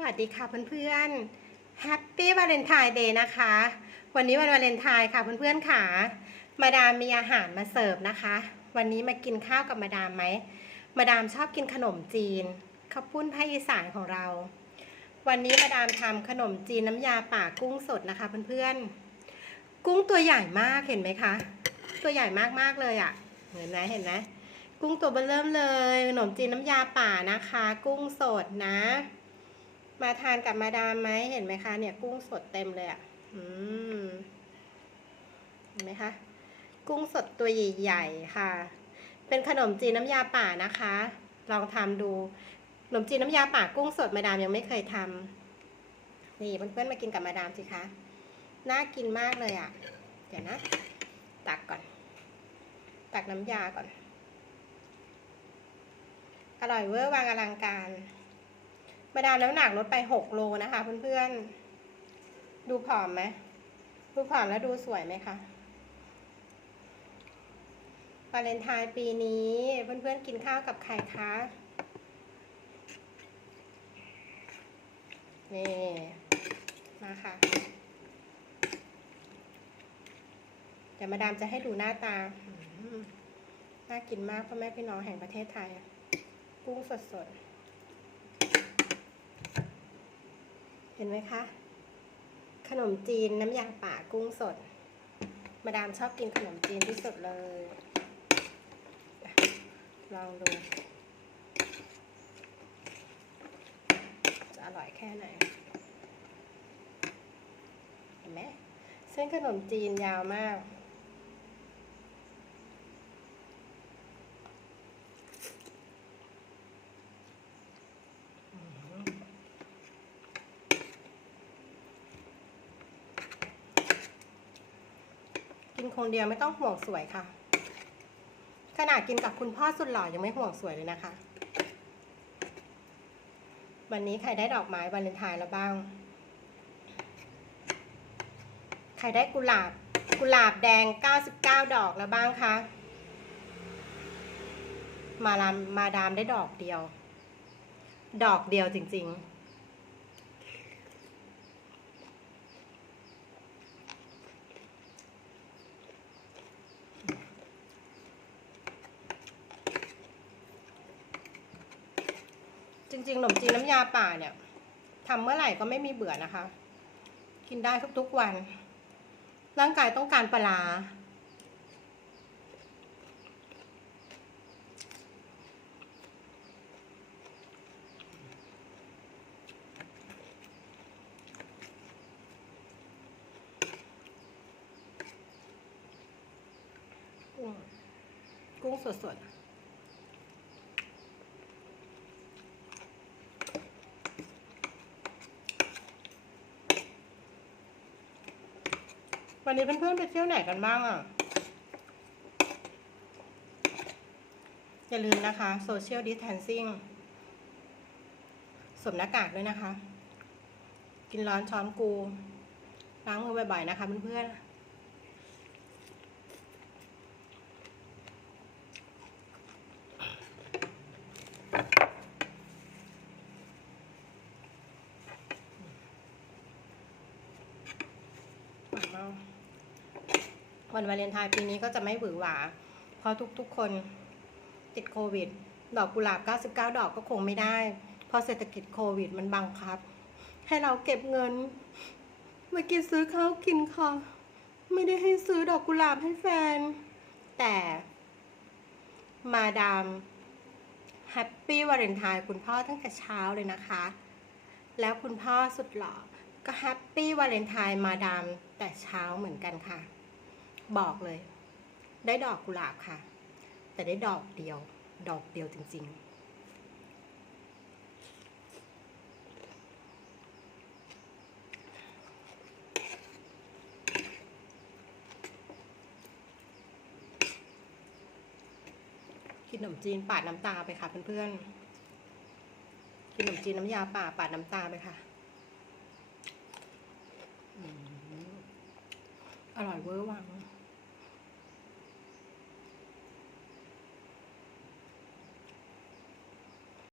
สวัสดีค่ะเพื่อนๆ Happy Valentine Day นะคะ วันนี้วันวาเลนไทน์ค่ะเพื่อนๆค่ะ มาดามมีอาหารมาเสิร์ฟนะคะ วันนี้มากินข้าวกับมาดามไหม มาดามชอบกินขนมจีนข้าวปุ้นภาคอีสานของเรา วันนี้มาดามทำขนมจีนน้ำยาป่ากุ้งสดนะคะเพื่อนๆ กุ้งตัวใหญ่มากเห็นไหมคะ ตัวใหญ่มากๆเลยอะ่ะ เห็นไหมเห็นไหมกุ้งตัวเบอเริ่มเลยขนมจีนน้ำยาป่านะคะ กุ้งสดนะ มาทานกับมาดามไหมเห็นไหมคะ เนี่ยกุ้งสดเต็มเลยอะ่ะอืมเห็นไหมคะ กุ้งสดตัวใหญ่ๆค่ะ เป็นขนมจีนน้ำยาป่านะคะ ลองทำดูขนมจีนน้ำยาป่ากุ้งสดมาดามยังไม่เคยทำนี่เพื่อนๆมากินกับมาดามสิคะน่ากินมากเลยอะ่ะ เดี๋ยวนะ ตักก่อน ตักน้ำยาก่อน อร่อยเวอร์วางอลังการ มาดามน้ำหนักลดไปหกโลนะคะเพื่อนๆ ดูผอมไหมดูผอมแล้วดูสวยไหมคะวาเลนไทน์ปีนี้เพื่อนๆ กินข้าวกับใครคะนี่มาค่ะเดี๋ยวมาดามจะให้ดูหน้าตา น่ากินมากพ่อแม่พี่น้องแห่งประเทศไทย กุ้งสดๆ เห็นไหมคะ ขนมจีนน้ำยางป่ากุ้งสด มาดามชอบกินขนมจีนที่สุดเลย ลองดู จะอร่อยแค่ไหน เห็นไหมเส้นขนมจีนยาวมาก กินคนเดียวไม่ต้องห่วงสวยค่ะ ขนาดกินกับคุณพ่อสุดหล่อยังไม่ห่วงสวยเลยนะคะ วันนี้ใครได้ดอกไม้วาเลนไทน์แล้วบ้าง ใครได้กุหลาบกุหลาบแดง 99 ดอกแล้วบ้างคะ มาลามมาดามได้ดอกเดียว ดอกเดียวจริง ๆ ริงๆขนมจีนน้ำยาป่าเนี่ยทำเมื่อไหร่ก็ไม่มีเบื่อนะคะ กินได้ทุกๆวัน ร่างกายต้องการปลากุ้งกุ้งสดๆ วันนี้เพื่อนๆไปเที่ยวไหนกันบ้างอะ อย่าลืมนะคะ Social Distancing สวมหน้ากากด้วยนะคะ กินร้อนช้อนกู ล้างมือบ่อยๆนะคะเพื่อนๆห วันวาเลนไทน์ปีนี้ก็จะไม่หวือหวา เพราะทุกๆคนติดโควิด ดอกกุหลาบ 99 ดอกก็คงไม่ได้ เพราะเศรษฐกิจโควิดมันบังคับ ให้เราเก็บเงินมากินซื้อข้าวกินค่ะ ไม่ได้ให้ซื้อดอกกุหลาบให้แฟน แต่ มาดามแฮปปี้วาเลนไทน์คุณพ่อตั้งแต่เช้าเลยนะคะ แล้วคุณพ่อสุดหล่อก็แฮปปี้วาเลนไทน์มาดามแต่เช้าเหมือนกันค่ะ บอกเลย ได้ดอกกุหลาบค่ะ แต่ได้ดอกเดียว ดอกเดียวจริง ๆกินขนมจีนปาดน้ำตาไปค่ะเพื่อนๆ กินขนมจีนน้ำยาป่าปาดน้ำตาไปค่ะ อร่อยเวอร์วัง